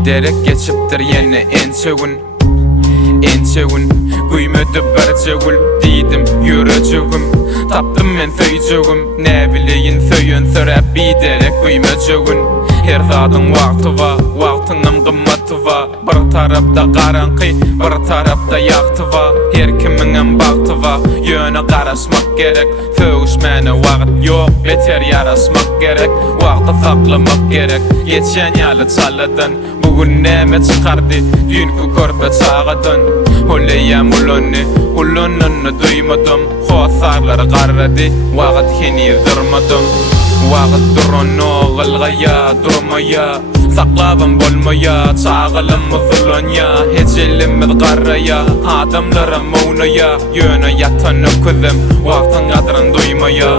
Biderek geçiptir yeni ençegün Güýmedi berjegül diýdim ýürejegim Tapdym men söýjegim näbileýin söýen sörä biderek güýmejegin Her zadyň wagty bar, wagtynyň gymmaty bar Bir tarapda garanky, bir tarapda ýagty bar Her kimiň bagty bar, ýöne garaşmak gerek Söýüşmäne wagt ýok, beter ýaraşmak gerek Wagty saklamak gerek, geçen ýaly çaladan Bugün näme çykardy, dünkü körpe çagadan Holeýam ulanyny duýmadym Hosarlar garrady, wagt heni durmadym Wagt durano gylgaya durmaya Saklabym bolmaya, çağılym uzulanya Hejelimiz garraya, adamlara mownaya Ýöne ýatan öküzüm, wagtyň gadryny duýmaya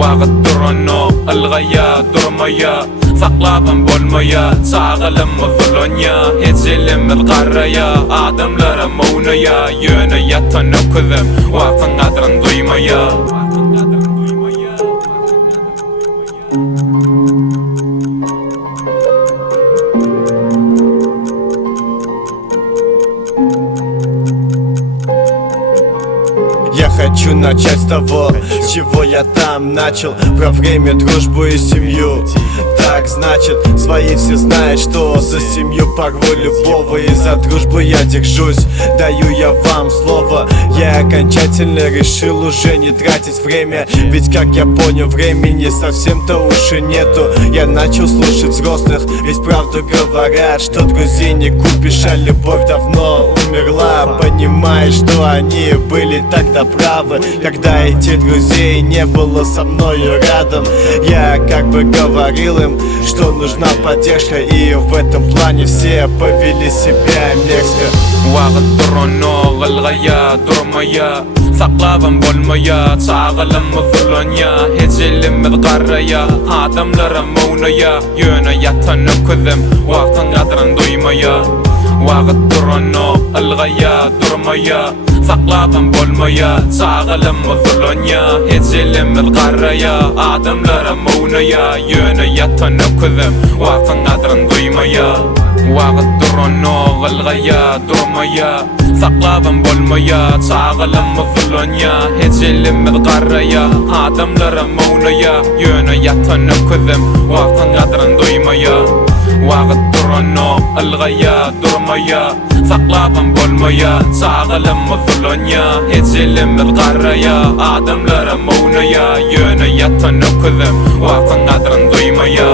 Wagt durano gylgaya durmaya Saklabym bolmaya, çağılym uzulanya Hejelimiz garraya, adamlara mownaya Ýöne ýatan öküzüm, wagtyň gadryny duýmaya Я хочу начать с того, с чего я там начал. Про время, дружбу и семью. Так значит, свои все знают, что за семью порву любого. И за дружбу я держусь, даю я вам слово. Я окончательно решил уже не тратить время. Ведь как я понял, времени совсем-то уж и нету. Я начал слушать взрослых, ведь правду говорят, что друзей не купишь, а любовь давно умерла. Понимаешь, что они были тогда правы, когда этих друзей не было со мною рядом. Я как бы говорил им, что нужна поддержка, и в этом плане все повели себя мерзко. Wagt durano gylgaya durmaya Saklabym bolmaya, çağılym uzulanya Hejelimiz garraya, adamlara mownaya Ýöne ýatan öküzüm, wagtyň gadryny duýmaya Wagt durano gylgaya durmaya Saklabym bolmaya, çağılym uzulanya Hejelimiz garraya, adamlara mownaya Ýöne ýatan öküzüm, wagtyň gadryny duýmaya Wagt durano gylgaya durmaya Saklabym bolmaya, çağılym uzulanya Hejelimiz garraya, adamlara mownaya Ýöne ýatan öküzüm, wagtyň gadryny duýmaya Wagt durano gylgaya durmaya Saklabym bolmaya, çağılym uzulanya Hejelimiz garraya, adamlara mownaya Ýöne ýatan öküzüm, wagtyň gadryny duýmaya